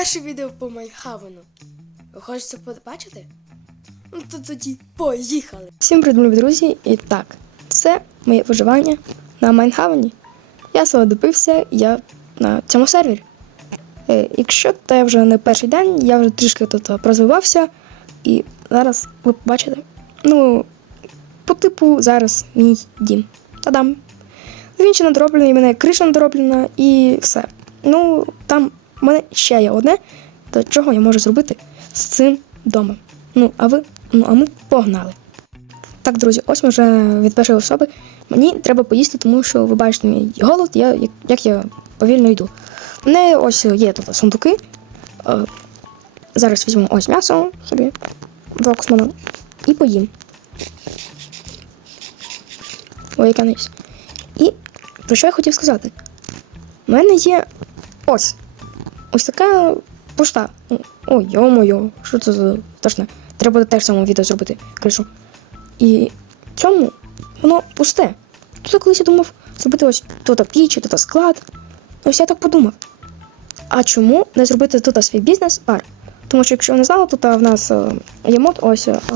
перше відео по Майнхавену. Ви хочете побачити? Ну то тоді поїхали. Всім привіт, любі друзі! І так, це моє виживання на Майнхавені. Я свого добився, я на цьому сервері. Е, якщо я вже не перший день, я вже трішки тут розвивався, і зараз ви побачите. Ну, по типу зараз мій дім. Та-дам. Він ще недороблений, мене криша недороблена і все. Ну, там в мене ще є одне, до чого я можу зробити з цим домом. Ну, а ви, ну, а ми погнали. Так, друзі, ось ми вже від першої особи. Мені треба поїсти, тому що ви бачите мій голод, я, як, я повільно йду. У мене ось є тут сундуки. Е, зараз візьму ось м'ясо собі, два космону, і поїм. Ой, яка низ. І про що я хотів сказати? У мене є ось. Ось така пуста. Ой, йо-моє, що це за страшне. Треба теж самому відео зробити кришу. І цьому воно пусте. Тут я колись я думав зробити ось тут піч, тут склад. Ось я так подумав. А чому не зробити тут свій бізнес бар? Тому що якщо ви не знали, тут в нас е, є мод, ось. е, А,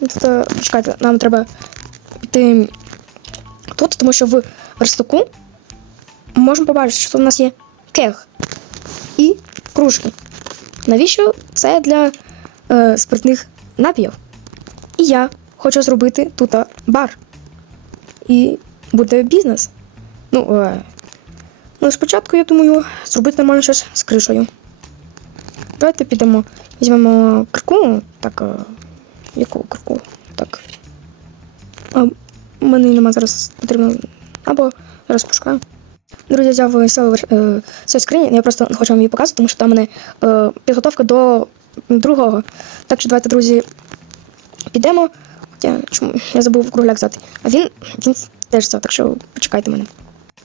Ну, тут, почекайте, нам треба піти тут, тому що в верстаку можемо побачити, що тут у нас є кег і кружки. Навіщо це для е, спиртних напіїв? І я хочу зробити тут бар. І буде бізнес. Ну, е, ну, спочатку, я думаю, зробити нормально щось з кришею. Давайте підемо, візьмемо кирку. Так, е, яку кирку? Так. А, в мене нема зараз потрібно. Або зараз пошукаю. Друзі, взяв село е, цю скрині, я просто хочу вам її показати, тому що там у мене е, підготовка до другого. Так що давайте, друзі, підемо. Я, чому? я забув кругляк взяти. А він, він теж взяв, так що почекайте мене.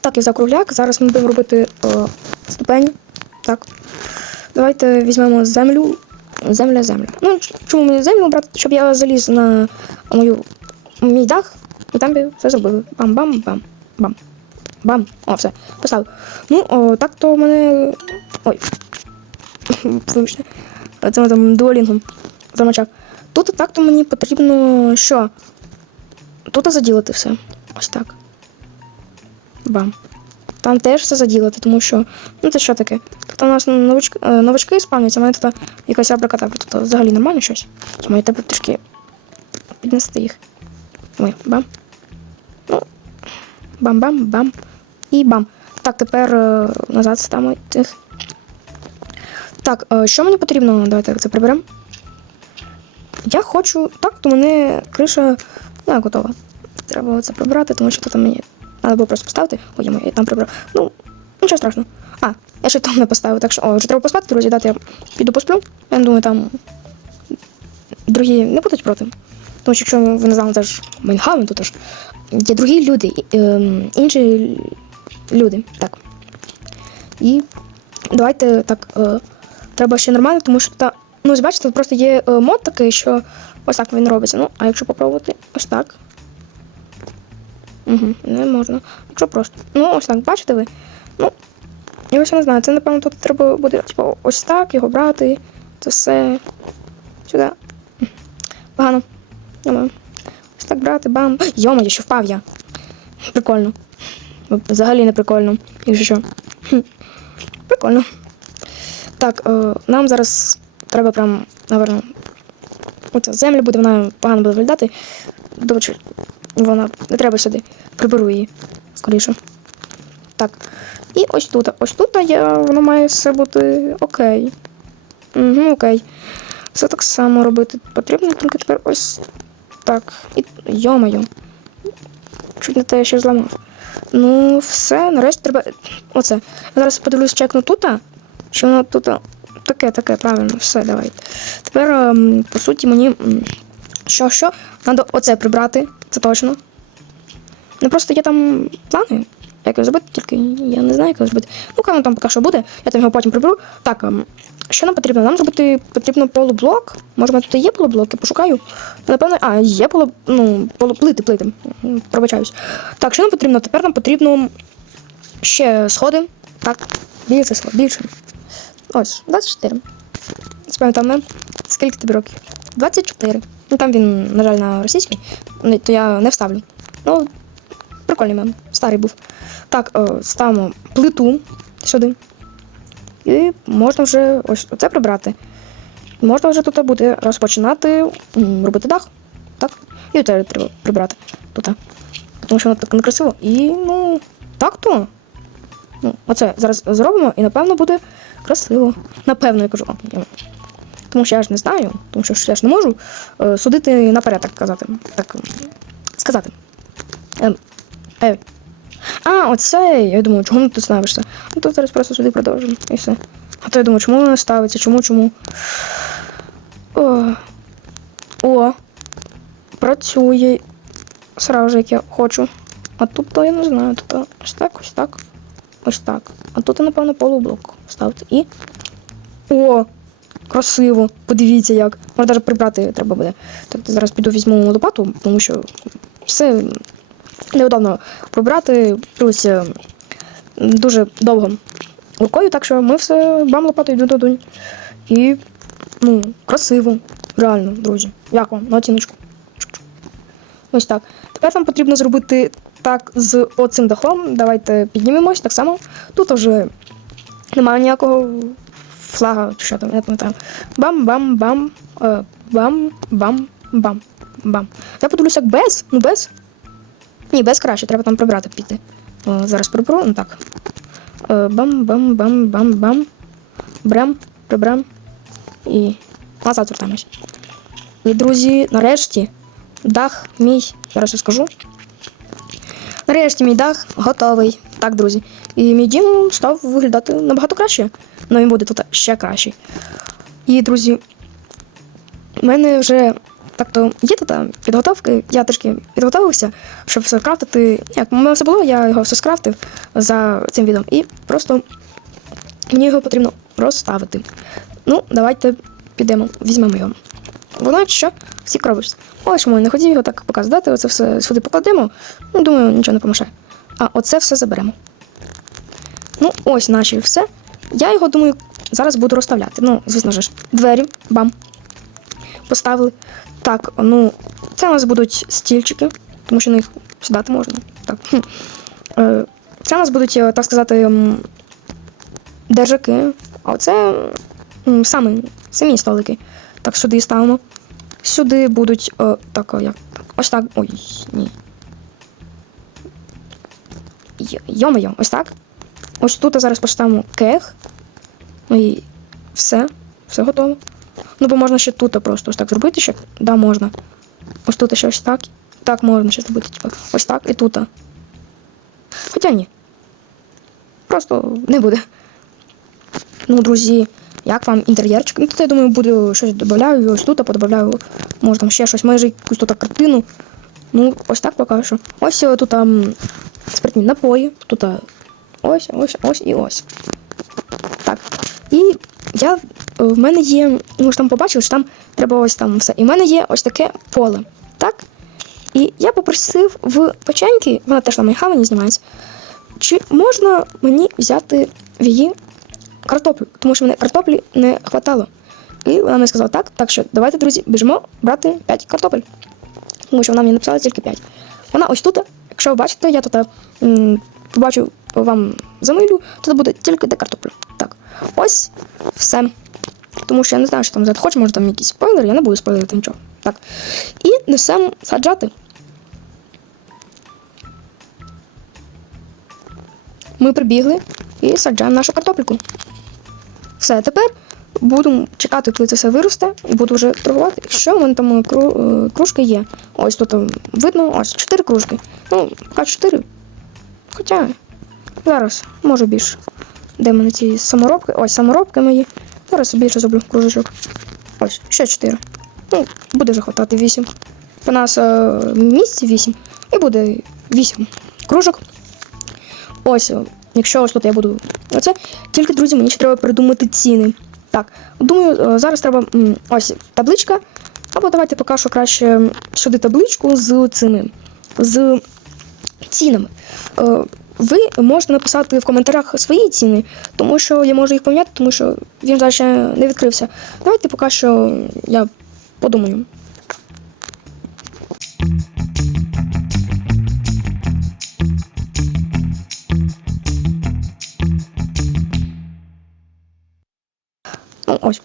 Так, я взяв кругляк, зараз ми будемо робити е, ступені. Так. Давайте візьмемо землю. Земля, земля. Ну, чому мені землю брати? Щоб я заліз на мою мій дах, і там би все зробив. Бам-бам-бам. Бам. Бам. О, все. Поставив. Ну, о, так то в мене. Ой. Вибачте. Це там дуалінгом замочав. Тут так то мені потрібно що? Тут заділити все. Ось так. Бам. Там теж все заділити, тому що. Ну це що таке? Тут у нас новички, е, новички спавняться, в мене тут якась абракадабра. Тут взагалі нормально щось. Має тебе трішки піднести їх. Ой, бам. Ну. Бам-бам-бам. І бам. Так, тепер е, назад ставимо цих. Так, е, що мені потрібно? Давайте це приберемо. Я хочу. Так, то мене криша не готова. Треба це прибрати, тому що тут мені. Треба було просто поставити. Ой, я, я там прибрав. Ну, нічого страшного. А, я ще там не поставив, так що. О, вже треба поспати, друзі, дати я піду посплю. Я думаю, там другі не будуть проти. Тому що якщо ви не знали, це ж Майнхамен, тут ж є другі люди, ем, інші люди. Так. І давайте так. Е, треба ще нормально, тому що та. Ну, ось бачите, просто є е, мод такий, що ось так він робиться. Ну, а якщо попробувати ось так. Угу, не можна. Якщо просто. Ну, ось так, бачите ви? Ну, я ось не знаю, це, напевно, тут треба буде, типу, ось так його брати. Це все сюди. Погано. Ось так брати, бам. Йома, я що впав я. Прикольно. Взагалі не прикольно. Якщо що. Хм. Прикольно. Так, е, нам зараз треба прям, напевно, оця земля буде, вона погано буде виглядати. Добре, вона не треба сюди. Приберу її скоріше. Так. І ось тут. Ось тут я, воно має все бути окей. Угу, окей. Все так само робити потрібно, тільки тепер ось так. І йомаю. Чуть не те я ще зламав. Ну, все, нарешті треба. Оце. Я зараз подивлюсь, чекну тут, що воно тут таке, таке, правильно, все, давай. Тепер, ем, по суті, мені. Що, що? Треба оце прибрати, це точно. Ну просто є там плани, як його зробити, тільки я не знаю, як його зробити. Ну, хай там поки що буде, я там його потім приберу. Так, ем, що нам потрібно? Нам зробити потрібно полублок. Може, тут є полублок, я пошукаю. Напевно, а, є полу, ну, полуплити, плити. Пробачаюсь. Так, що нам потрібно? Тепер нам потрібно ще сходи. Так, більше сход, більше. Ось, 24. Спам'ятав мем. Скільки тобі років? 24. Ну там він, на жаль, на російській, ну, то я не вставлю. Ну, прикольний мем. Старий був. Так, е, ставимо плиту сюди. І можна вже ось оце прибрати. Можна вже тут буде розпочинати робити дах. Так? І оце треба прибрати тут. Тому що воно так некрасиво. І ну, так то. Ну, оце зараз зробимо і напевно буде красиво. Напевно, я кажу. Тому що я ж не знаю, тому що я ж не можу е, судити наперед, так казати. Так сказати. Ем, е. А, оце. Я думаю, чому ти тут ставишся? Ну то зараз просто сюди продовжимо і все. А то я думаю, чому воно ставиться? Чому, чому? О, о працює. Сразу ж як я хочу. А тут то я не знаю, тут ось так, ось так, ось так. А тут, напевно, полублок ставити. І. О! Красиво! Подивіться як. Може навіть прибрати треба буде. Так, зараз піду візьму лопату, тому що все неудобно прибрати, плюс е, дуже довго рукою, так що ми все бам лопатою йду додунь. І ну, красиво, реально, друзі. Як вам? На оціночку. Ось так. Тепер нам потрібно зробити так з оцим дахом. Давайте піднімемось так само. Тут вже немає ніякого флага, чи що там, я пам'ятаю. Бам-бам-бам. е, Бам-бам-бам. Бам. Я подивлюся, як без. Ну без. Ні, без краще, треба там прибрати піти. О, зараз приберу, ну так. Е, Бам-бам-бам-бам-бам. Брем, прибрем. І назад вертаємось. І, друзі, нарешті дах мій, зараз я скажу. Нарешті мій дах готовий. Так, друзі. І мій дім став виглядати набагато краще. Ну він буде тут ще кращий. І, друзі, у мене вже так-то є тут підготовки. Я трішки підготовився, щоб все скрафтити. Як у мене все було, я його все скрафтив за цим відео. І просто мені його потрібно розставити. Ну, давайте підемо, візьмемо його. Воно що? Всі коробочці. Ось чому я не хотів його так показувати. Оце все сюди покладемо. Ну, думаю, нічого не помішає. А оце все заберемо. Ну, ось наші все. Я його думаю, зараз буду розставляти. Ну, звісно ж, двері, бам. Поставили. Так, ну, це у нас будуть стільчики, тому що на них сідати можна. Так. Е, Це у нас будуть, е, так сказати, держаки. А оце самі, самі столики. Так, сюди ставимо. Сюди будуть. О, так, як? Ось так. Ой, ні. Йо-моє, ось так. Ось тут зараз поставимо кех. Ну і все. Все готово. Ну, бо можна ще тут просто ось так зробити ще. Да, можна. Ось тут ще ось так. Так можна ще зробити. Типу, ось так і тут. Хоча ні. Просто не буде. Ну, друзі, як вам інтер'єрчик? Ну, тут, я думаю, буду щось додаю, ось тут подобавляю, може там ще щось, може якусь тут картину. Ну, ось так поки що. Ось е, тут там спиртні напої, тут е, ось, ось, ось і ось. Так. І я, в мене є, ну ж там побачили, що там треба ось там все. І в мене є ось таке поле. Так? І я попросив в печеньки, вона теж на Майхавені знімається, чи можна мені взяти в її картоплю, тому що мене картоплі не хватало. І вона мені сказала так, так що давайте, друзі, біжимо брати 5 картопель. Тому що вона мені написала тільки 5. Вона ось тут, якщо ви бачите, я тут м, побачу вам замилю, тут буде тільки де картопля. Так, ось все. Тому що я не знаю, що там взяти хоче, може там якийсь спойлер, я не буду спойлерити нічого. Так. І несемо саджати. Ми прибігли і саджаємо нашу картопельку. Все, тепер буду чекати, коли це все виросте, і буду вже торгувати. Що в мене там е, кружки є? Ось тут е, видно, ось чотири кружки. Ну, поки чотири. Хоча зараз може більше. Де в мене ці саморобки? Ось саморобки мої. Зараз більше зроблю кружечок. Ось, ще чотири. Ну, буде вже хватати вісім. У нас е, місці вісім. І буде вісім кружок. Ось, е, якщо ось тут я буду оце. Тільки, друзі, мені ще треба придумати ціни. Так, думаю, е, зараз треба ось табличка. Або давайте поки що краще сюди табличку з цими з цінами. Ви можете написати в коментарях свої ціни, тому що я можу їх поміняти, тому що він зараз не відкрився. Давайте поки що я подумаю. Ну, ось.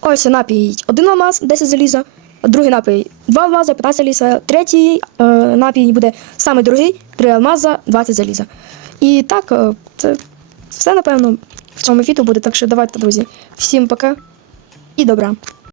Ось напій один алмаз, 10 заліза, другий напій 2 алмаза, 15 заліза, третій е, напій буде самий дорогий, 3 алмаза, 20 заліза. І так, е, це все, напевно, в цьому відео буде. Так що давайте, друзі. Всім пока і добра.